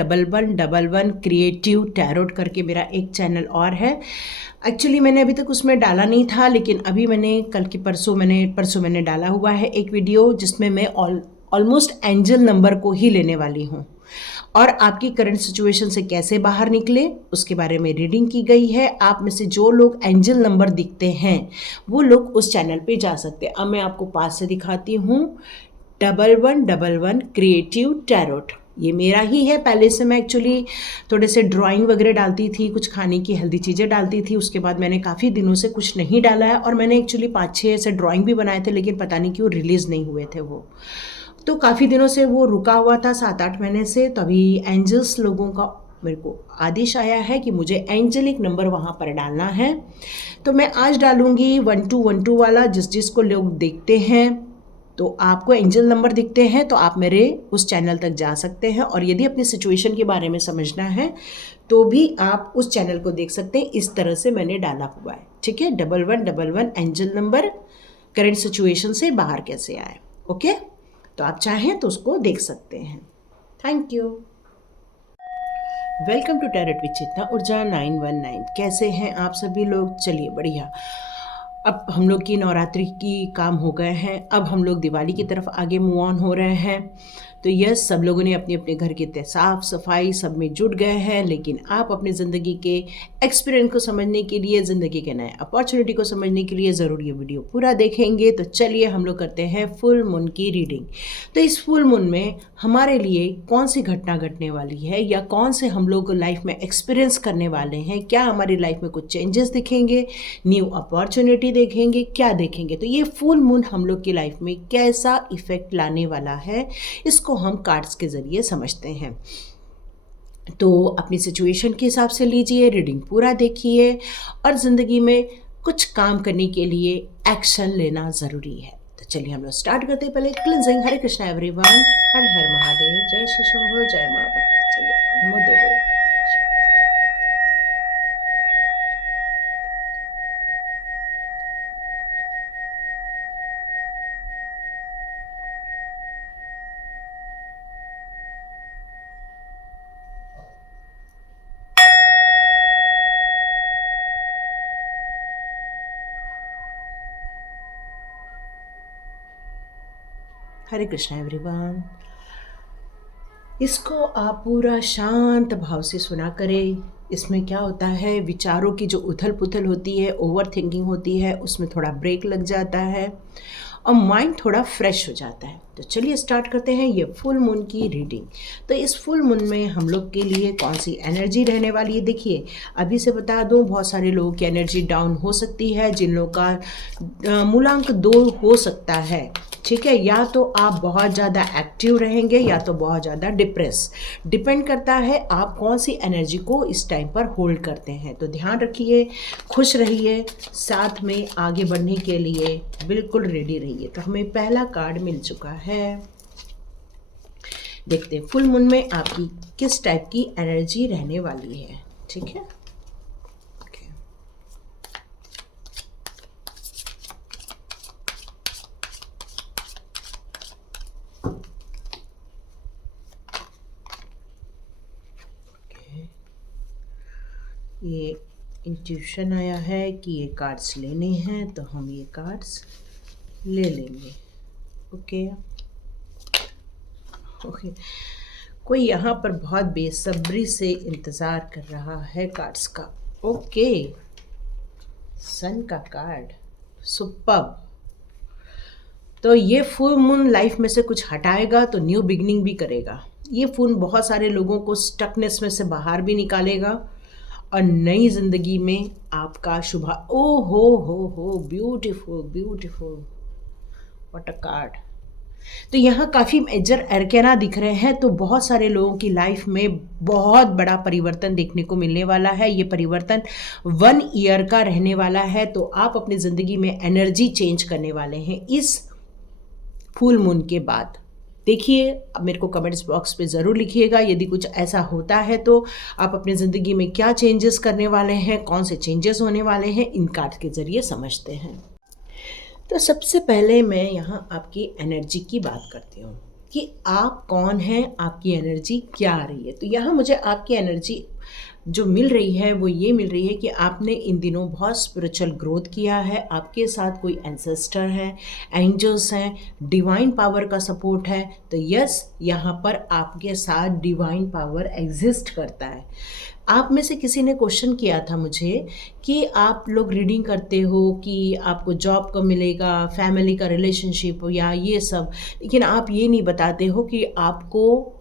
1111 creative tarot करके मेरा एक चैनल और है। एक्चुअली मैंने अभी तक उसमें डाला नहीं था, लेकिन अभी मैंने परसों मैंने डाला हुआ है एक वीडियो जिसमें मैं ऑलमोस्ट एंजल नंबर को ही लेने वाली हूँ और आपकी करंट सिचुएशन से कैसे बाहर निकले उसके बारे में रीडिंग की गई है। आप में से जो लोग एंजल नंबर दिखते हैं वो लोग उस चैनल पे जा सकते हैं। अब मैं आपको पास से दिखाती हूँ। 1111 क्रिएटिव टैरोट ये मेरा ही है। पहले से मैं एक्चुअली थोड़े से ड्राइंग वगैरह डालती थी, कुछ खाने की हेल्दी चीज़ें डालती थी। उसके बाद मैंने काफ़ी दिनों से कुछ नहीं डाला है और मैंने एक्चुअली 5-6 ऐसे ड्राइंग भी बनाए थे, लेकिन पता नहीं क्यों रिलीज़ नहीं हुए थे वो। तो काफ़ी दिनों से वो रुका हुआ था, 7-8 महीने से। तो अभी एंजल्स लोगों का मेरे को आदेश आया है कि मुझे एंजलिक नंबर वहाँ पर डालना है। तो मैं आज डालूँगी 1212 वाला। जिसको लोग देखते हैं तो आपको एंजल नंबर दिखते हैं तो आप मेरे उस चैनल तक जा सकते हैं, और यदि अपनी सिचुएशन के बारे में समझना है तो भी आप उस चैनल को देख सकते हैं। इस तरह से मैंने डाला हुआ है, ठीक है। 1111 एंजल नंबर करंट सिचुएशन से बाहर कैसे आए, ओके। तो आप चाहें तो उसको देख सकते हैं। Thank you. Welcome to tarot with Chetna Urja 919। कैसे हैं आप सभी लोग? चलिए बढ़िया। अब हम लोग की नवरात्रि की काम हो गए हैं, अब हम लोग दिवाली की तरफ आगे मूव ऑन हो रहे हैं। तो यस, सब लोगों ने अपने अपने घर के साफ सफाई सब में जुट गए हैं, लेकिन आप अपनी ज़िंदगी के एक्सपीरियंस को समझने के लिए, ज़िंदगी के नए अपॉर्चुनिटी को समझने के लिए ज़रूर ये वीडियो पूरा देखेंगे। तो चलिए हम लोग करते हैं फुल मून की रीडिंग। तो इस फुल मून में हमारे लिए कौन सी घटना घटने वाली है, या कौन से हम लोग लाइफ में एक्सपीरियंस करने वाले हैं, क्या हमारी लाइफ में कुछ चेंजेस दिखेंगे, न्यू अपॉर्चुनिटी देखेंगे, क्या देखेंगे। तो ये फुल मून हम लोग की लाइफ में कैसा इफेक्ट लाने वाला है, इसको हम कार्ड्स के ज़रिए समझते हैं। तो अपनी सिचुएशन के हिसाब से लीजिए, रीडिंग पूरा देखिए, और ज़िंदगी में कुछ काम करने के लिए एक्शन लेना ज़रूरी है। तो चलिए हम लोग स्टार्ट करते हैं। पहले क्लिंजिंग। हरे कृष्णा एवरीवन, हर हर महादेव, जय श्री शंभो, जय माँ भगवती। चलिए नमो देवे। हरे कृष्णा एवरीवन। इसको आप पूरा शांत भाव से सुना करें। इसमें क्या होता है, विचारों की जो उथल पुथल होती है, ओवर थिंकिंग होती है, उसमें थोड़ा ब्रेक लग जाता है और माइंड थोड़ा फ्रेश हो जाता है। तो चलिए स्टार्ट करते हैं ये फुल मून की रीडिंग। तो इस फुल मून में हम लोग के लिए कौन सी एनर्जी रहने वाली है, देखिए अभी से बता दूं, बहुत सारे लोगों की एनर्जी डाउन हो सकती है, जिन लोगों का मूलांक 2 हो सकता है, ठीक है। या तो आप बहुत ज़्यादा एक्टिव रहेंगे या तो बहुत ज़्यादा डिप्रेस। डिपेंड करता है आप कौन सी एनर्जी को इस टाइम पर होल्ड करते हैं। तो ध्यान रखिए, खुश रहिए, साथ में आगे बढ़ने के लिए बिल्कुल रेडी रहिए। तो हमें पहला कार्ड मिल चुका है। देखते हैं फुल मून में आपकी किस टाइप की एनर्जी रहने वाली है, ठीक है। ये इंट्यूशन आया है कि ये कार्ड्स लेने हैं, तो हम ये कार्ड्स ले लेंगे। Okay okay. कोई यहाँ पर बहुत बेसब्री से इंतज़ार कर रहा है कार्ड्स का। ओके, सन का कार्ड, सुपर्ब। तो ये फुल मून लाइफ में से कुछ हटाएगा तो न्यू बिगनिंग भी करेगा। ये फुल बहुत सारे लोगों को स्टकनेस में से बाहर भी निकालेगा और नई जिंदगी में आपका शुभ। ओ हो, beautiful beautiful, what a card. तो यहाँ काफ़ी मेजर अरकाना दिख रहे हैं। तो बहुत सारे लोगों की लाइफ में बहुत बड़ा परिवर्तन देखने को मिलने वाला है। ये परिवर्तन 1 ईयर का रहने वाला है। तो आप अपनी ज़िंदगी में एनर्जी चेंज करने वाले हैं इस फुल मून के बाद। देखिए, अब मेरे को कमेंट्स बॉक्स पे ज़रूर लिखिएगा यदि कुछ ऐसा होता है तो आप अपनी ज़िंदगी में क्या चेंजेस करने वाले हैं, कौन से चेंजेस होने वाले हैं, इन कार्ड के ज़रिए समझते हैं। तो सबसे पहले मैं यहाँ आपकी एनर्जी की बात करती हूँ। कि आप कौन हैं, आपकी एनर्जी क्या आ रही है। तो यहाँ मुझे आपकी एनर्जी जो मिल रही है वो ये मिल रही है कि आपने इन दिनों बहुत स्पिरिचुअल ग्रोथ किया है, आपके साथ कोई एंसेस्टर है, एंजल्स हैं, डिवाइन पावर का सपोर्ट है। तो यस, यहाँ पर आपके साथ डिवाइन पावर एग्जिस्ट करता है। आप में से किसी ने क्वेश्चन किया था मुझे कि आप लोग रीडिंग करते हो कि आपको जॉब कब मिलेगा, फैमिली का रिलेशनशिप या ये सब, लेकिन आप ये नहीं बताते हो कि आपको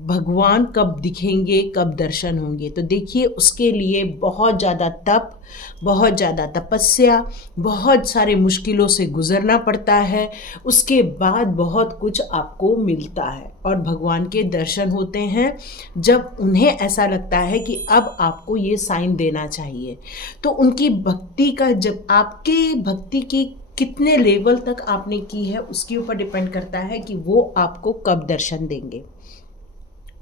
भगवान कब दिखेंगे, कब दर्शन होंगे। तो देखिए, उसके लिए बहुत ज़्यादा तप, बहुत ज़्यादा तपस्या, बहुत सारे मुश्किलों से गुजरना पड़ता है, उसके बाद बहुत कुछ आपको मिलता है और भगवान के दर्शन होते हैं जब उन्हें ऐसा लगता है कि अब आपको ये साइन देना चाहिए। तो उनकी भक्ति का, जब आपके भक्ति की कितने लेवल तक आपने की है उसके ऊपर डिपेंड करता है कि वो आपको कब दर्शन देंगे।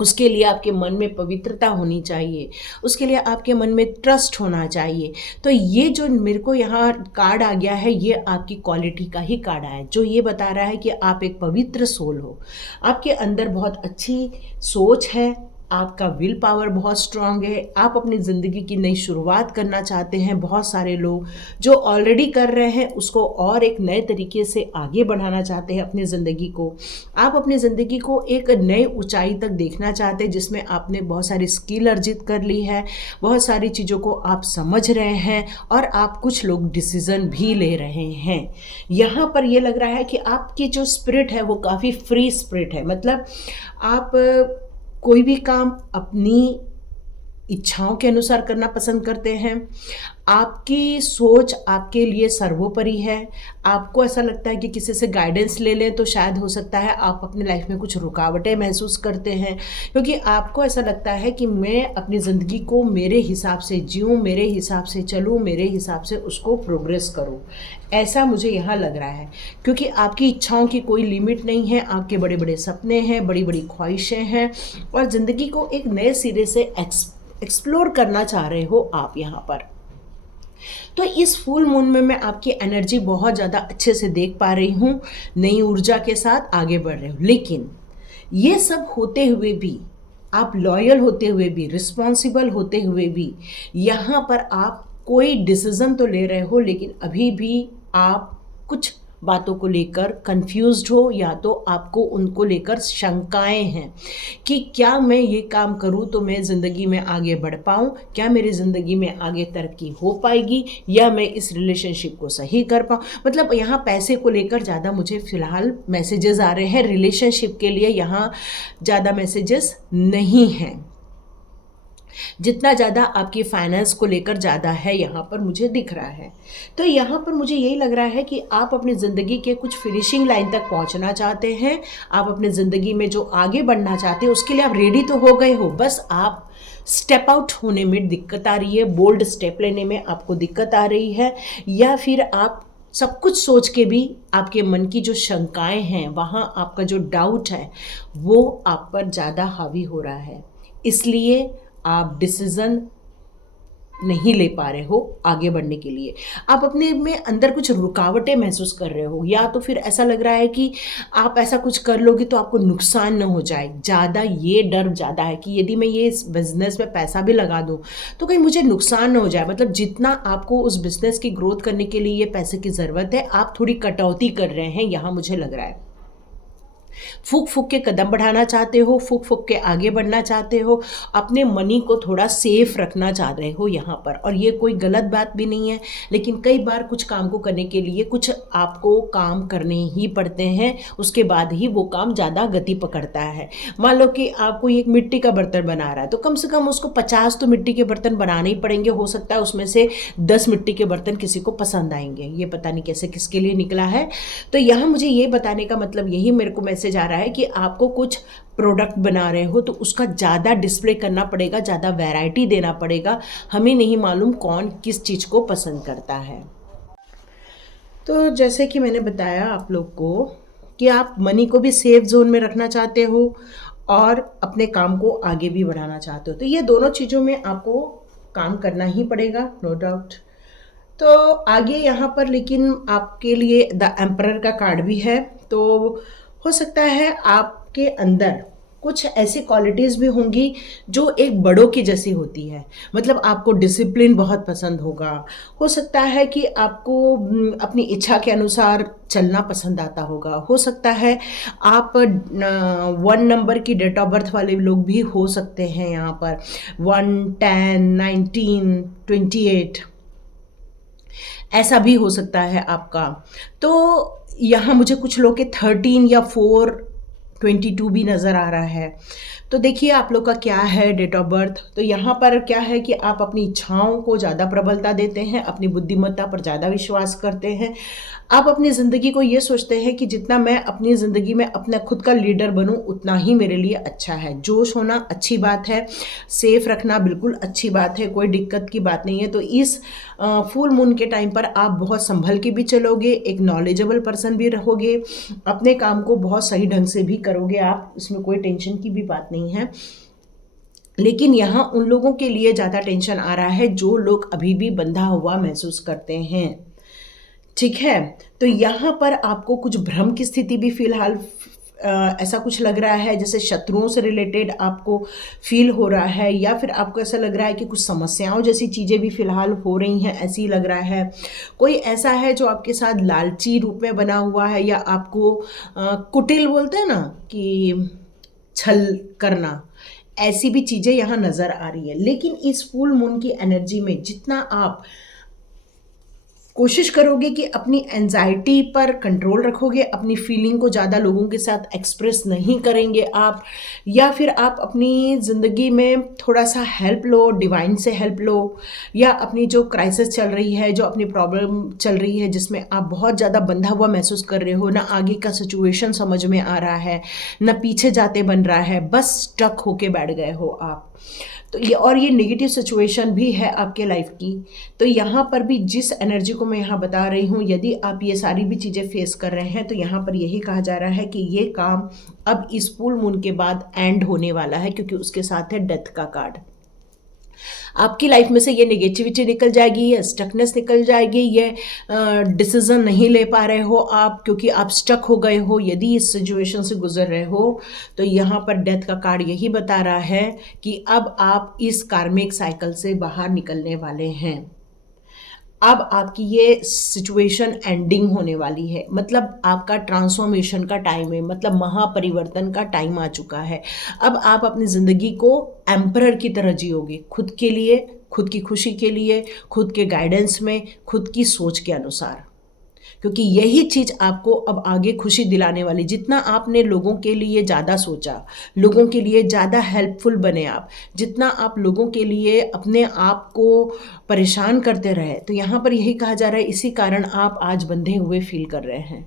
उसके लिए आपके मन में पवित्रता होनी चाहिए, उसके लिए आपके मन में ट्रस्ट होना चाहिए। तो ये जो मेरे को यहाँ कार्ड आ गया है, ये आपकी क्वालिटी का ही कार्ड आया है, जो ये बता रहा है कि आप एक पवित्र सोल हो, आपके अंदर बहुत अच्छी सोच है, आपका विल पावर बहुत स्ट्रांग है, आप अपनी ज़िंदगी की नई शुरुआत करना चाहते हैं। बहुत सारे लोग जो ऑलरेडी कर रहे हैं उसको और एक नए तरीके से आगे बढ़ाना चाहते हैं अपनी ज़िंदगी को। आप अपनी ज़िंदगी को एक नए ऊंचाई तक देखना चाहते हैं जिसमें आपने बहुत सारी स्किल अर्जित कर ली है, बहुत सारी चीज़ों को आप समझ रहे हैं और आप कुछ लोग डिसीज़न भी ले रहे हैं। यहाँ पर ये लग रहा है कि आपकी जो स्पिरिट है वो काफ़ी फ्री स्पिरिट है, मतलब आप कोई भी काम अपनी इच्छाओं के अनुसार करना पसंद करते हैं। आपकी सोच आपके लिए सर्वोपरि है। आपको ऐसा लगता है कि किसी से गाइडेंस ले लें तो शायद हो सकता है आप अपनी लाइफ में कुछ रुकावटें महसूस करते हैं, क्योंकि आपको ऐसा लगता है कि मैं अपनी ज़िंदगी को मेरे हिसाब से जीऊँ, मेरे हिसाब से चलूँ, मेरे हिसाब से उसको प्रोग्रेस करूँ। ऐसा मुझे यहाँ लग रहा है, क्योंकि आपकी इच्छाओं की कोई लिमिट नहीं है, आपके बड़े बड़े सपने हैं, बड़ी बड़ी ख्वाहिशें हैं और ज़िंदगी को एक नए सिरे से एक्सप्लोर करना चाह रहे हो आप यहाँ पर। तो इस फुल मून में मैं आपकी एनर्जी बहुत ज़्यादा अच्छे से देख पा रही हूँ, नई ऊर्जा के साथ आगे बढ़ रहे हो। लेकिन ये सब होते हुए भी, आप लॉयल होते हुए भी, रिस्पॉन्सिबल होते हुए भी, यहाँ पर आप कोई डिसीज़न तो ले रहे हो, लेकिन अभी भी आप कुछ बातों को लेकर कंफ्यूज्ड हो, या तो आपको उनको लेकर शंकाएं हैं कि क्या मैं ये काम करूं तो मैं ज़िंदगी में आगे बढ़ पाऊं, क्या मेरी ज़िंदगी में आगे तरक्की हो पाएगी, या मैं इस रिलेशनशिप को सही कर पाऊं। मतलब यहाँ पैसे को लेकर ज़्यादा मुझे फ़िलहाल मैसेजेस आ रहे हैं, रिलेशनशिप के लिए यहाँ ज़्यादा मैसेजेस नहीं हैं। जितना ज़्यादा आपकी फाइनेंस को लेकर ज़्यादा है यहाँ पर मुझे दिख रहा है। तो यहाँ पर मुझे यही लग रहा है कि आप अपनी ज़िंदगी के कुछ फिनिशिंग लाइन तक पहुँचना चाहते हैं, आप अपनी ज़िंदगी में जो आगे बढ़ना चाहते हैं उसके लिए आप रेडी तो हो गए हो, बस आप स्टेप आउट होने में दिक्कत आ रही है, बोल्ड स्टेप लेने में आपको दिक्कत आ रही है, या फिर आप सब कुछ सोच के भी आपके मन की जो शंकाएं हैं, वहाँ आपका जो डाउट है वो आप पर ज़्यादा हावी हो रहा है, इसलिए आप डिसीज़न नहीं ले पा रहे हो आगे बढ़ने के लिए। आप अपने में अंदर कुछ रुकावटें महसूस कर रहे हो, या तो फिर ऐसा लग रहा है कि आप ऐसा कुछ कर लोगे तो आपको नुकसान न हो जाए। ज़्यादा ये डर ज़्यादा है कि यदि मैं ये इस बिज़नेस में पैसा भी लगा दूँ तो कहीं मुझे नुकसान न हो जाए। मतलब जितना आपको उस बिज़नेस की ग्रोथ करने के लिए ये पैसे की ज़रूरत है, आप थोड़ी कटौती कर रहे हैं, यहाँ मुझे लग रहा है। फूक फूक के कदम बढ़ाना चाहते हो, फूक फूक के आगे बढ़ना चाहते हो, अपने मनी को थोड़ा सेफ रखना चाह रहे हो यहाँ पर। और ये कोई गलत बात भी नहीं है, लेकिन कई बार कुछ काम को करने के लिए कुछ आपको काम करने ही पड़ते हैं, उसके बाद ही वो काम ज़्यादा गति पकड़ता है। मान लो कि आपको एक मिट्टी का बर्तन बना रहा है, तो कम से कम उसको 50 तो मिट्टी के बर्तन बनाने ही पड़ेंगे। हो सकता है उसमें से 10 मिट्टी के बर्तन किसी को पसंद आएंगे, ये पता नहीं कैसे किसके लिए निकला है। तो यहाँ मुझे ये बताने का मतलब यही मेरे को मैसेज आ रहा है कि आपको कुछ प्रोडक्ट बना रहे हो तो उसका ज़्यादा डिस्प्ले करना पड़ेगा, ज़्यादा वैरायटी देना पड़ेगा। हमें नहीं मालूम कौन किस चीज़ को पसंद करता है। तो जैसे कि मैंने बताया आप लोग को कि आप मनी को भी सेफ जोन में रखना चाहते हो और अपने काम को आगे भी बढ़ाना चाहते हो, तो ये दोनों चीज़ों में आपको काम करना ही पड़ेगा, नो डाउट। तो आगे यहाँ पर लेकिन आपके लिए द एम्परर का कार्ड भी है, तो हो सकता है आपके अंदर कुछ ऐसी क्वालिटीज़ भी होंगी जो एक बड़ों की जैसी होती है। मतलब आपको डिसिप्लिन बहुत पसंद होगा। हो सकता है कि आपको अपनी इच्छा के अनुसार चलना पसंद आता होगा। हो सकता है आप 1 नंबर की डेट ऑफ बर्थ वाले लोग भी हो सकते हैं यहाँ पर। 1, 10, 19, 28 ऐसा भी हो सकता है आपका। तो यहाँ मुझे कुछ लोग के 13 या 4, 22 भी नज़र आ रहा है। तो देखिए आप लोग का क्या है डेट ऑफ बर्थ। तो यहाँ पर क्या है कि आप अपनी इच्छाओं को ज़्यादा प्रबलता देते हैं, अपनी बुद्धिमत्ता पर ज़्यादा विश्वास करते हैं। आप अपनी ज़िंदगी को ये सोचते हैं कि जितना मैं अपनी ज़िंदगी में अपना खुद का लीडर बनूं उतना ही मेरे लिए अच्छा है। जोश होना अच्छी बात है, सेफ रखना बिल्कुल अच्छी बात है, कोई दिक्कत की बात नहीं है। तो इस फुल मून के टाइम पर आप बहुत संभल के भी चलोगे, एक नॉलेजेबल पर्सन भी रहोगे, अपने काम को बहुत सही ढंग से भी करोगे आप, इसमें कोई टेंशन की भी बात नहीं है। लेकिन यहाँ उन लोगों के लिए ज़्यादा टेंशन आ रहा है जो लोग अभी भी बंधा हुआ महसूस करते हैं। ठीक है, तो यहाँ पर आपको कुछ भ्रम की स्थिति भी फिलहाल ऐसा कुछ लग रहा है, जैसे शत्रुओं से रिलेटेड आपको फील हो रहा है, या फिर आपको ऐसा लग रहा है कि कुछ समस्याओं जैसी चीज़ें भी फिलहाल हो रही हैं, ऐसी लग रहा है। कोई ऐसा है जो आपके साथ लालची रूप में बना हुआ है, या आपको कुटिल बोलते हैं ना कि छल करना, ऐसी भी चीज़ें यहाँ नज़र आ रही है। लेकिन इस फुल मून की एनर्जी में जितना आप कोशिश करोगे कि अपनी एंजाइटी पर कंट्रोल रखोगे, अपनी फीलिंग को ज़्यादा लोगों के साथ एक्सप्रेस नहीं करेंगे आप, या फिर आप अपनी ज़िंदगी में थोड़ा सा हेल्प लो, डिवाइन से हेल्प लो, या अपनी जो क्राइसिस चल रही है, जो अपनी प्रॉब्लम चल रही है जिसमें आप बहुत ज़्यादा बंधा हुआ महसूस कर रहे हो, ना आगे का सिचुएशन समझ में आ रहा है, ना पीछे जाते बन रहा है, बस स्टक होके बैठ गए हो आप। तो ये नेगेटिव सिचुएशन भी है आपके लाइफ की। तो यहाँ पर भी जिस एनर्जी को मैं यहाँ बता रही हूँ, यदि आप ये सारी भी चीज़ें फेस कर रहे हैं, तो यहाँ पर यही कहा जा रहा है कि ये काम अब इस फुल मून के बाद एंड होने वाला है, क्योंकि उसके साथ है डेथ का कार्ड। आपकी लाइफ में से ये नेगेटिविटी निकल जाएगी, ये स्टकनेस निकल जाएगी, ये डिसीजन नहीं ले पा रहे हो आप क्योंकि आप स्टक हो गए हो, यदि इस सिचुएशन से गुजर रहे हो। तो यहाँ पर डेथ का कार्ड यही बता रहा है कि अब आप इस कार्मिक साइकिल से बाहर निकलने वाले हैं। अब आपकी ये सिचुएशन एंडिंग होने वाली है, मतलब आपका ट्रांसफॉर्मेशन का टाइम है, मतलब महापरिवर्तन का टाइम आ चुका है। अब आप अपनी ज़िंदगी को एम्परर की तरह जियोगे, खुद के लिए, खुद की खुशी के लिए, खुद के गाइडेंस में, खुद की सोच के अनुसार, क्योंकि यही चीज़ आपको अब आगे खुशी दिलाने वाली। जितना आपने लोगों के लिए ज़्यादा सोचा, लोगों के लिए ज़्यादा हेल्पफुल बने आप, जितना आप लोगों के लिए अपने आप को परेशान करते रहे, तो यहाँ पर यही कहा जा रहा है, इसी कारण आप आज बंधे हुए फील कर रहे हैं।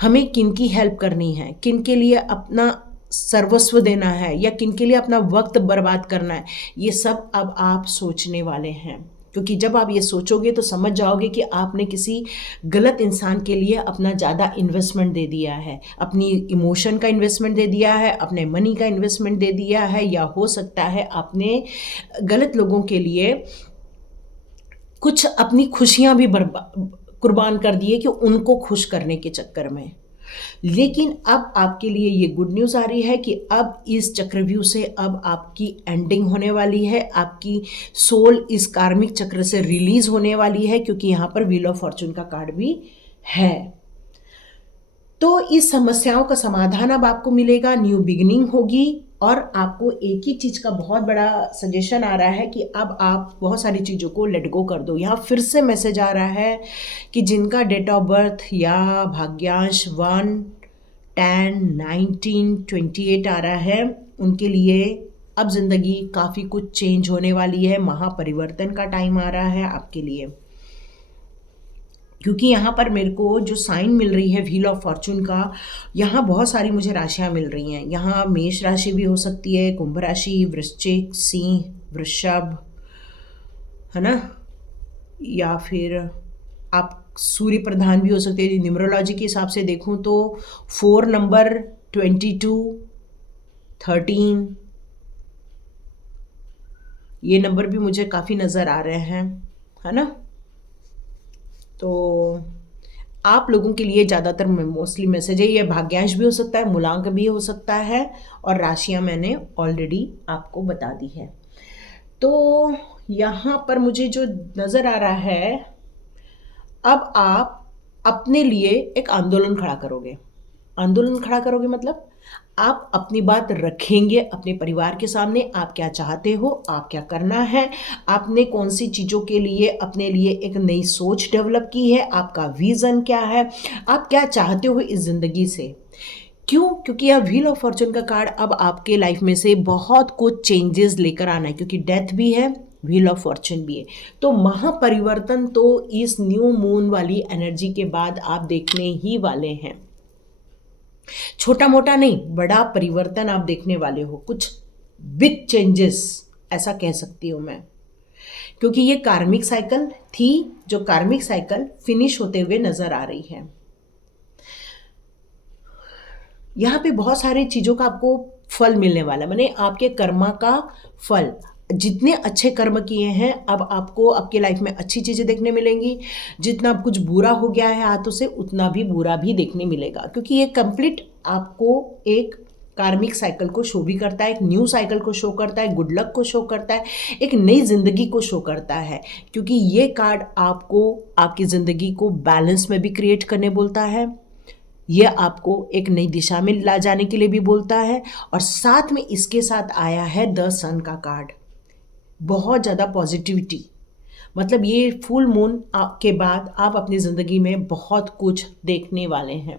हमें किन की हेल्प करनी है, किन के लिए अपना सर्वस्व देना है, या किन के लिए अपना वक्त बर्बाद करना है, ये सब अब आप सोचने वाले हैं। क्योंकि जब आप ये सोचोगे तो समझ जाओगे कि आपने किसी गलत इंसान के लिए अपना ज़्यादा इन्वेस्टमेंट दे दिया है, अपनी इमोशन का इन्वेस्टमेंट दे दिया है, अपने मनी का इन्वेस्टमेंट दे दिया है, या हो सकता है आपने गलत लोगों के लिए कुछ अपनी खुशियाँ भी कुर्बान कर दी है कि उनको खुश करने के चक्कर में। लेकिन अब आपके लिए ये गुड न्यूज़ आ रही है कि अब इस चक्रव्यूह से अब आपकी एंडिंग होने वाली है, आपकी सोल इस कार्मिक चक्र से रिलीज होने वाली है, क्योंकि यहाँ पर व्हील ऑफ फॉर्चून का कार्ड भी है। तो इस समस्याओं का समाधान अब आपको मिलेगा, न्यू बिगिनिंग होगी, और आपको एक ही चीज़ का बहुत बड़ा सजेशन आ रहा है कि अब आप बहुत सारी चीज़ों को लेट गो कर दो। यहाँ फिर से मैसेज आ रहा है कि जिनका डेट ऑफ बर्थ या भाग्यांश 1, 10, 19, 28 आ रहा है, उनके लिए अब ज़िंदगी काफ़ी कुछ चेंज होने वाली है, महापरिवर्तन का टाइम आ रहा है आपके लिए। क्योंकि यहाँ पर मेरे को जो साइन मिल रही है व्हील ऑफ फॉर्चून का, यहाँ बहुत सारी मुझे राशियाँ मिल रही हैं। यहाँ मेष राशि भी हो सकती है, कुंभ राशि, वृश्चिक, सिंह, वृषभ, है ना, या फिर आप सूर्य प्रधान भी हो सकते हैं। न्यूमरोलॉजी के हिसाब से देखूँ तो 4 नंबर, 22, 13, ये नंबर भी मुझे काफ़ी नज़र आ रहे हैं, है ना। तो आप लोगों के लिए ज़्यादातर मोस्टली मैसेज है, ये भाग्यांश भी हो सकता है, मूलांक भी हो सकता है, और राशियां मैंने ऑलरेडी आपको बता दी है। तो यहाँ पर मुझे जो नज़र आ रहा है, अब आप अपने लिए एक आंदोलन खड़ा करोगे। आंदोलन खड़ा करोगे मतलब आप अपनी बात रखेंगे अपने परिवार के सामने, आप क्या चाहते हो, आप क्या करना है, आपने कौन सी चीज़ों के लिए अपने लिए एक नई सोच डेवलप की है, आपका विज़न क्या है, आप क्या चाहते हो इस ज़िंदगी से। क्यों? क्योंकि यह व्हील ऑफ फॉर्चून का कार्ड अब आपके लाइफ में से बहुत कुछ चेंजेस लेकर आना है, क्योंकि डेथ भी है, व्हील ऑफ फॉर्चून भी है। तो महापरिवर्तन तो इस न्यू मून वाली एनर्जी के बाद आप देखने ही वाले हैं। छोटा मोटा नहीं, बड़ा परिवर्तन आप देखने वाले हो, कुछ बिग चेंजेस ऐसा कह सकती हूँ मैं, क्योंकि ये कार्मिक साइकिल थी, जो कार्मिक साइकिल फिनिश होते हुए नजर आ रही है। यहाँ पे बहुत सारी चीज़ों का आपको फल मिलने वाला है, माने आपके कर्मा का फल। जितने अच्छे कर्म किए हैं अब आपको आपके लाइफ में अच्छी चीज़ें देखने मिलेंगी, जितना कुछ बुरा हो गया है हाथों से उतना भी बुरा भी देखने मिलेगा, क्योंकि ये कंप्लीट आपको एक कार्मिक साइकिल को शो भी करता है, एक न्यू साइकिल को शो करता है, गुड लक को शो करता है, एक नई ज़िंदगी को शो करता है, क्योंकि ये कार्ड आपको आपकी ज़िंदगी को बैलेंस में भी क्रिएट करने बोलता है, यह आपको एक नई दिशा में ला जाने के लिए भी बोलता है, और साथ में इसके साथ आया है द सन का कार्ड। बहुत ज़्यादा पॉजिटिविटी, मतलब ये फुल मून के बाद आप अपनी ज़िंदगी में बहुत कुछ देखने वाले हैं,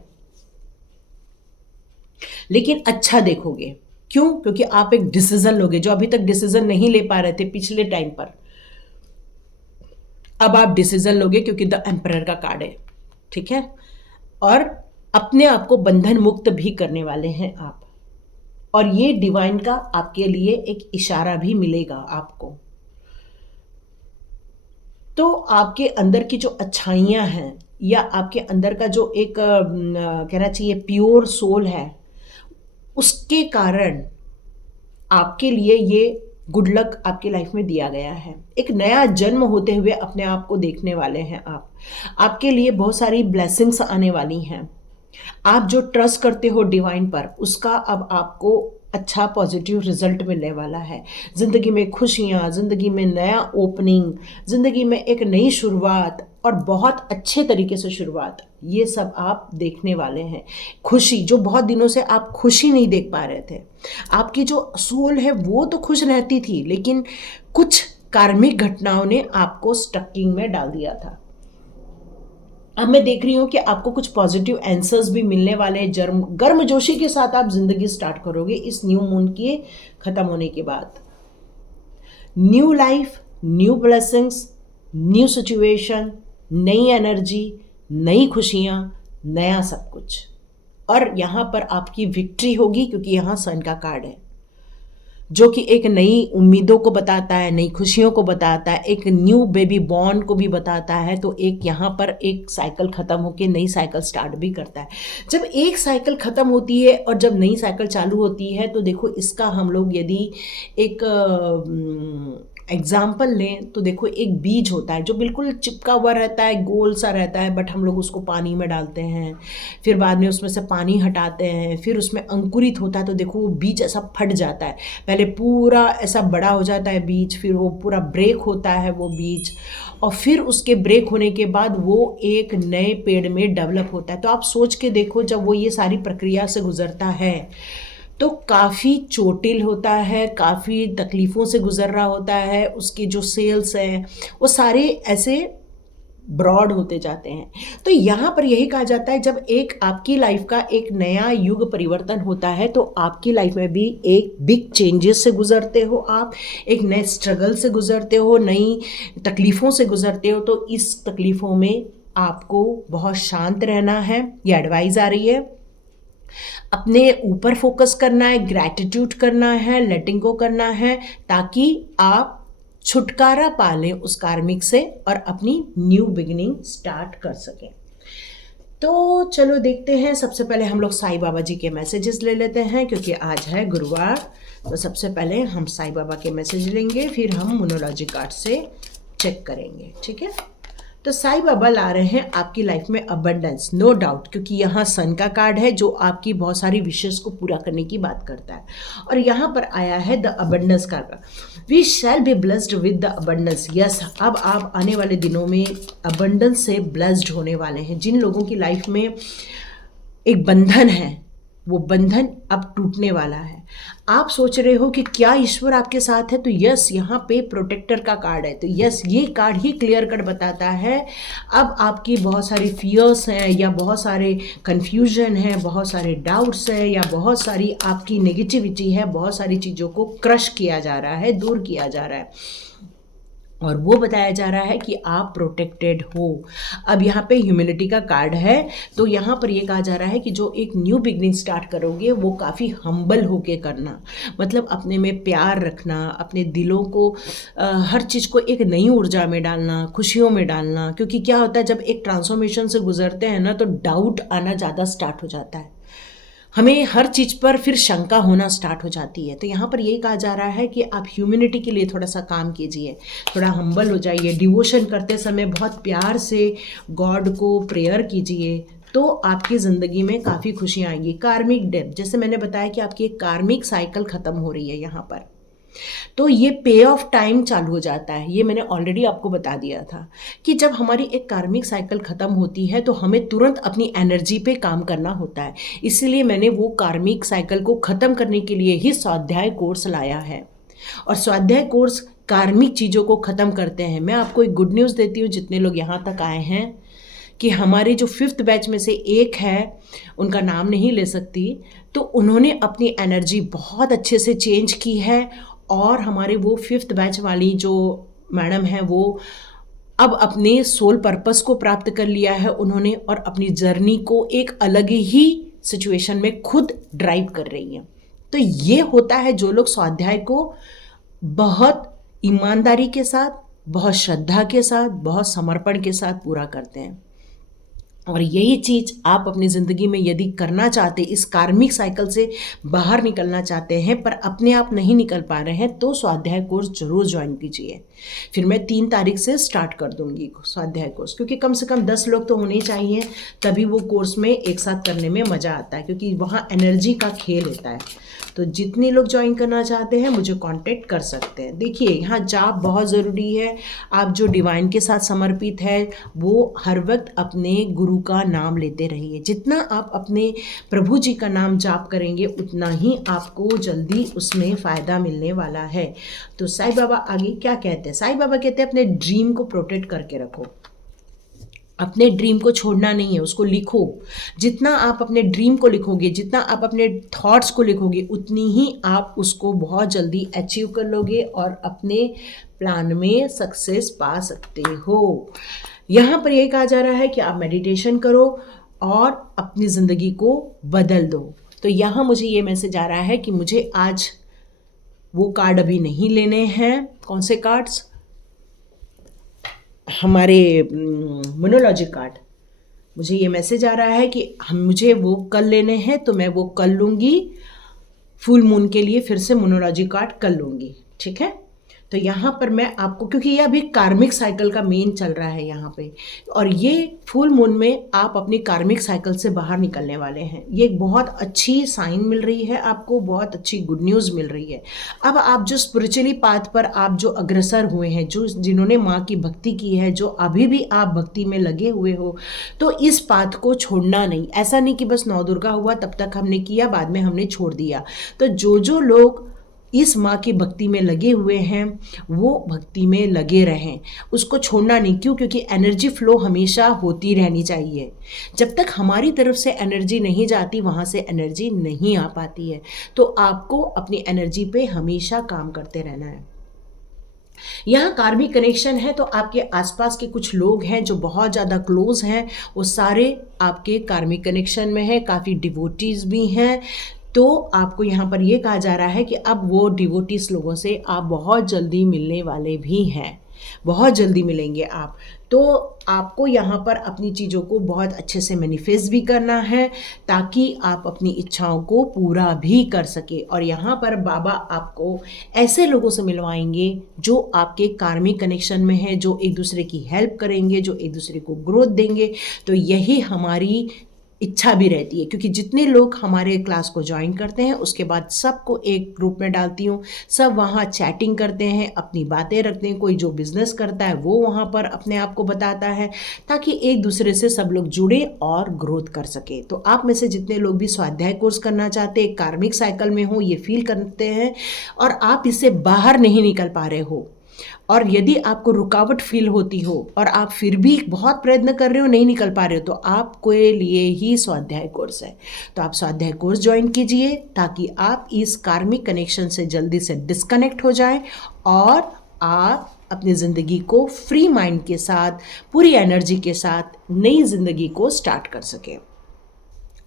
लेकिन अच्छा देखोगे। क्यों? क्योंकि आप एक डिसीजन लोगे, जो अभी तक डिसीजन नहीं ले पा रहे थे पिछले टाइम पर, अब आप डिसीजन लोगे, क्योंकि द एम्परर का कार्ड है, ठीक है। और अपने आप को बंधन मुक्त भी करने वाले हैं आप, और ये डिवाइन का आपके लिए एक इशारा भी मिलेगा आपको। तो आपके अंदर की जो अच्छाइयाँ हैं, या आपके अंदर का जो एक कहना चाहिए प्योर सोल है, उसके कारण आपके लिए ये गुड लक आपकी लाइफ में दिया गया है। एक नया जन्म होते हुए अपने आप को देखने वाले हैं आप। आपके लिए बहुत सारी ब्लेसिंग्स आने वाली हैं। आप जो ट्रस्ट करते हो डिवाइन पर, उसका अब आपको अच्छा पॉजिटिव रिजल्ट मिलने वाला है। ज़िंदगी में खुशियाँ, ज़िंदगी में नया ओपनिंग, ज़िंदगी में एक नई शुरुआत, और बहुत अच्छे तरीके से शुरुआत, ये सब आप देखने वाले हैं। खुशी, जो बहुत दिनों से आप खुशी नहीं देख पा रहे थे, आपकी जो सोल है वो तो खुश रहती थी, लेकिन कुछ कार्मिक घटनाओं ने आपको स्टकिंग में डाल दिया था। अब मैं देख रही हूँ कि आपको कुछ पॉजिटिव आंसर्स भी मिलने वाले हैं। गर्मजोशी के साथ आप जिंदगी स्टार्ट करोगे इस न्यू मून के खत्म होने के बाद। New life, new blessings, new situation, नई एनर्जी, नई खुशियाँ, नया सब कुछ। और यहाँ पर आपकी विक्ट्री होगी, क्योंकि यहाँ सन का कार्ड है, जो कि एक नई उम्मीदों को बताता है, नई खुशियों को बताता है, एक न्यू बेबी बॉर्न को भी बताता है। तो एक यहाँ पर एक साइकिल ख़त्म होकर नई साइकिल स्टार्ट भी करता है। जब एक साइकिल ख़त्म होती है और जब नई साइकिल चालू होती है, तो देखो इसका हम लोग यदि एक एग्जाम्पल लें तो देखो, एक बीज होता है जो बिल्कुल चिपका हुआ रहता है, गोल सा रहता है, बट हम लोग उसको पानी में डालते हैं, फिर बाद में उसमें से पानी हटाते हैं, फिर उसमें अंकुरित होता है। तो देखो वो बीज ऐसा फट जाता है, पहले पूरा ऐसा बड़ा हो जाता है बीज, फिर वो पूरा ब्रेक होता है वो बीज, और फिर उसके ब्रेक होने के बाद वो एक नए पेड़ में डेवलप होता है। तो आप सोच के देखो, जब वो ये सारी प्रक्रिया से गुजरता है तो काफ़ी चोटिल होता है, काफ़ी तकलीफ़ों से गुज़र रहा होता है, उसके जो सेल्स हैं वो सारे ऐसे ब्रॉड होते जाते हैं। तो यहाँ पर यही कहा जाता है, जब एक आपकी लाइफ का एक नया युग परिवर्तन होता है, तो आपकी लाइफ में भी एक बिग चेंजेस से गुज़रते हो, आप एक नए स्ट्रगल से गुज़रते हो, नई तकलीफ़ों से गुज़रते हो। तो इस तकलीफ़ों में आपको बहुत शांत रहना है, ये एडवाइस आ रही है। अपने ऊपर फोकस करना है, ग्रैटिट्यूड करना है, लेटिंग गो करना है, ताकि आप छुटकारा पा लें उस कार्मिक से और अपनी न्यू बिगिनिंग स्टार्ट कर सकें। तो चलो देखते हैं, सबसे पहले हम लोग साईं बाबा जी के मैसेजेस ले लेते हैं, क्योंकि आज है गुरुवार। तो सबसे पहले हम साईं बाबा के मैसेज लेंगे, फिर हम मोनोलॉजी कार्ड से चेक करेंगे, ठीक है। तो साईं बाबा ला रहे हैं आपकी लाइफ में अबंडेंस, नो डाउट, क्योंकि यहाँ सन का कार्ड है जो आपकी बहुत सारी विशेष को पूरा करने की बात करता है। और यहाँ पर आया है the abundance card, we shall be blessed with the abundance. Yes, अब आप आने वाले दिनों में अबंडेंस से ब्लेस्ड होने वाले हैं। जिन लोगों की लाइफ में एक बंधन है, वो बंधन अब टूटने वाला है। आप सोच रहे हो कि क्या ईश्वर आपके साथ है, तो यस, यहाँ पे प्रोटेक्टर का कार्ड है। तो यस, ये कार्ड ही क्लियर कट बताता है अब आपकी बहुत सारी फियर्स हैं, या बहुत सारे कन्फ्यूजन है, बहुत सारे डाउट्स हैं, या बहुत सारी आपकी नेगेटिविटी है, बहुत सारी चीज़ों को क्रश किया जा रहा है, दूर किया जा रहा है, और वो बताया जा रहा है कि आप प्रोटेक्टेड हो। अब यहाँ पे ह्यूमिलिटी का कार्ड है, तो यहाँ पर ये कहा जा रहा है कि जो एक न्यू बिगनिंग स्टार्ट करोगे वो काफ़ी हम्बल होके करना, मतलब अपने में प्यार रखना, अपने दिलों को हर चीज़ को एक नई ऊर्जा में डालना, खुशियों में डालना। क्योंकि क्या होता है, जब एक ट्रांसफॉर्मेशन से गुजरते हैं ना, तो डाउट आना ज़्यादा स्टार्ट हो जाता है, हमें हर चीज़ पर फिर शंका होना स्टार्ट हो जाती है। तो यहाँ पर ये कहा जा रहा है कि आप ह्यूमैनिटी के लिए थोड़ा सा काम कीजिए, थोड़ा हम्बल हो जाइए, डिवोशन करते समय बहुत प्यार से गॉड को प्रेयर कीजिए, तो आपकी ज़िंदगी में काफ़ी खुशियाँ आएंगी। कार्मिक डेथ, जैसे मैंने बताया कि आपकी एक कार्मिक साइकिल ख़त्म हो रही है यहाँ पर, तो ये पे ऑफ टाइम चालू हो जाता है। ये मैंने ऑलरेडी आपको बता दिया था कि जब हमारी एक कार्मिक साइकिल ख़त्म होती है तो हमें तुरंत अपनी एनर्जी पे काम करना होता है। इसीलिए मैंने वो कार्मिक साइकिल को ख़त्म करने के लिए ही स्वाध्याय कोर्स लाया है, और स्वाध्याय कोर्स कार्मिक चीज़ों को ख़त्म करते हैं। मैं आपको एक गुड न्यूज़ देती हूँ, जितने लोग यहाँ तक आए हैं, कि हमारे जो 5th बैच में से एक है, उनका नाम नहीं ले सकती, तो उन्होंने अपनी एनर्जी बहुत अच्छे से चेंज की है, और हमारे वो 5th बैच वाली जो मैडम है, वो अब अपने सोल पर्पस को प्राप्त कर लिया है उन्होंने, और अपनी जर्नी को एक अलग ही सिचुएशन में खुद ड्राइव कर रही हैं। तो ये होता है जो लोग स्वाध्याय को बहुत ईमानदारी के साथ, बहुत श्रद्धा के साथ, बहुत समर्पण के साथ पूरा करते हैं। और यही चीज़ आप अपनी ज़िंदगी में यदि करना चाहते, इस कार्मिक साइकिल से बाहर निकलना चाहते हैं, पर अपने आप नहीं निकल पा रहे हैं, तो स्वाध्याय कोर्स ज़रूर ज्वाइन कीजिए। फिर मैं 3 तारीख से स्टार्ट कर दूंगी स्वाध्याय कोर्स, क्योंकि कम से कम 10 लोग तो होने चाहिए, तभी वो कोर्स में एक साथ करने में मज़ा आता है, क्योंकि वहाँ एनर्जी का खेल होता है। तो जितने लोग ज्वाइन करना चाहते हैं मुझे कांटेक्ट कर सकते हैं। देखिए, यहाँ जाप बहुत ज़रूरी है। आप जो डिवाइन के साथ समर्पित है, वो हर वक्त अपने गुरु का नाम लेते रहिए। जितना आप अपने प्रभु जी का नाम जाप करेंगे, उतना ही आपको जल्दी उसमें फ़ायदा मिलने वाला है। तो साईं बाबा आगे क्या कहते हैं? साईं बाबा कहते हैं अपने ड्रीम को प्रोटेक्ट करके रखो, अपने ड्रीम को छोड़ना नहीं है, उसको लिखो। जितना आप अपने ड्रीम को लिखोगे, जितना आप अपने थॉट्स को लिखोगे, उतनी ही आप उसको बहुत जल्दी अचीव कर लोगे और अपने प्लान में सक्सेस पा सकते हो। यहाँ पर यह कहा जा रहा है कि आप मेडिटेशन करो और अपनी ज़िंदगी को बदल दो। तो यहाँ मुझे ये मैसेज आ रहा है कि मुझे आज वो कार्ड अभी नहीं लेने हैं। कौन से कार्ड्स? हमारे मोनोलॉजी कार्ड। मुझे ये मैसेज आ रहा है कि मुझे वो कल लेने हैं, तो मैं वो कल लूँगी। फुल मून के लिए फिर से मोनोलॉजी कार्ड कल लूँगी, ठीक है। तो यहाँ पर मैं आपको, क्योंकि ये अभी कार्मिक साइकिल का मेन चल रहा है यहाँ पे, और ये फुल मून में आप अपनी कार्मिक साइकिल से बाहर निकलने वाले हैं। ये एक बहुत अच्छी साइन मिल रही है आपको, बहुत अच्छी गुड न्यूज़ मिल रही है। अब आप जो स्पिरिचुअली पाथ पर आप जो अग्रसर हुए हैं, जो जिन्होंने माँ की भक्ति की है, जो अभी भी आप भक्ति में लगे हुए हो, तो इस पाथ को छोड़ना नहीं। ऐसा नहीं कि बस 9 दुर्गा हुआ तब तक हमने किया, बाद में हमने छोड़ दिया। तो जो लोग इस माँ की भक्ति में लगे हुए हैं, वो भक्ति में लगे रहें, उसको छोड़ना नहीं। क्यों? क्योंकि एनर्जी फ्लो हमेशा होती रहनी चाहिए। जब तक हमारी तरफ से एनर्जी नहीं जाती, वहाँ से एनर्जी नहीं आ पाती है। तो आपको अपनी एनर्जी पे हमेशा काम करते रहना है। यहाँ कार्मिक कनेक्शन है, तो आपके आसपास के कुछ लोग हैं जो बहुत ज़्यादा क्लोज हैं, वो सारे आपके कार्मिक कनेक्शन में हैं। काफ़ी डिवोटीज़ भी हैं। तो आपको यहाँ पर ये कहा जा रहा है कि अब वो डिवोटीज लोगों से आप बहुत जल्दी मिलने वाले भी हैं। बहुत जल्दी मिलेंगे आप। तो आपको यहाँ पर अपनी चीज़ों को बहुत अच्छे से मैनिफेस्ट भी करना है ताकि आप अपनी इच्छाओं को पूरा भी कर सके। और यहाँ पर बाबा आपको ऐसे लोगों से मिलवाएंगे जो आपके कार्मिक कनेक्शन में है, जो एक दूसरे की हेल्प करेंगे, जो एक दूसरे को ग्रोथ देंगे। तो यही हमारी इच्छा भी रहती है, क्योंकि जितने लोग हमारे क्लास को ज्वाइन करते हैं उसके बाद सबको एक ग्रुप में डालती हूँ, सब वहाँ चैटिंग करते हैं, अपनी बातें रखते हैं। कोई जो बिजनेस करता है वो वहाँ पर अपने आप को बताता है, ताकि एक दूसरे से सब लोग जुड़े और ग्रोथ कर सके। तो आप में से जितने लोग भी स्वाध्याय कोर्स करना चाहते हैं, कार्मिक साइकिल में हो, ये फील करते हैं और आप इससे बाहर नहीं निकल पा रहे हो, और यदि आपको रुकावट फील होती हो और आप फिर भी बहुत प्रयत्न कर रहे हो, नहीं निकल पा रहे हो, तो आपके लिए ही स्वाध्याय कोर्स है। तो आप स्वाध्याय कोर्स ज्वाइन कीजिए ताकि आप इस कार्मिक कनेक्शन से जल्दी से डिस्कनेक्ट हो जाएं और आप अपनी ज़िंदगी को फ्री माइंड के साथ, पूरी एनर्जी के साथ नई ज़िंदगी को स्टार्ट कर सकें।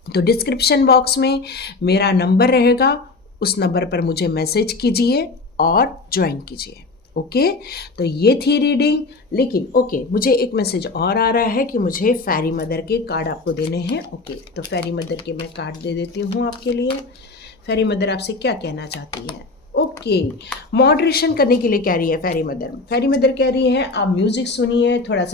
तो डिस्क्रिप्शन बॉक्स में मेरा नंबर रहेगा, उस नंबर पर मुझे मैसेज कीजिए और ज्वाइन कीजिए। ओके, तो ये थी रीडिंग। लेकिन ओके, मुझे एक मैसेज और आ रहा है कि मुझे फेरी मदर के कार्ड आपको देने हैं। ओके, तो फेरी मदर के मैं कार्ड दे देती हूँ आपके लिए। फेरी मदर आपसे क्या कहना चाहती है? ओके, मॉडरेशन करने के लिए कह रही है फेरी मदर। फेरी मदर कह रही है आप म्यूज़िक सुनिए, थोड़ा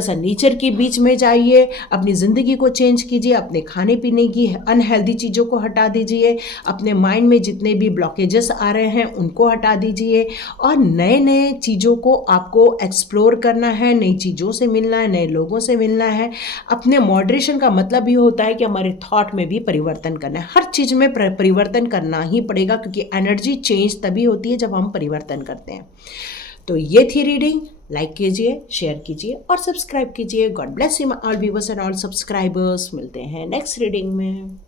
सा नेचर के बीच में जाइए, अपनी ज़िंदगी को चेंज कीजिए, अपने खाने पीने की अनहेल्दी चीज़ों को हटा दीजिए, अपने माइंड में जितने भी ब्लॉकेजेस आ रहे हैं उनको हटा दीजिए, और नए नए चीज़ों को आपको एक्सप्लोर करना है, नई चीज़ों से मिलना है, नए लोगों से मिलना है। अपने मॉडरेशन का मतलब ये होता है कि हमारे थॉट में भी परिवर्तन करना है, हर चीज़ में परिवर्तन करना ही पड़ेगा, क्योंकि एनर्जी चेंज तभी होती है जब हम परिवर्तन करते हैं। तो ये थी रीडिंग। लाइक कीजिए, शेयर कीजिए और सब्सक्राइब कीजिए। God bless you all viewers and all subscribers. मिलते हैं नेक्स्ट रीडिंग में।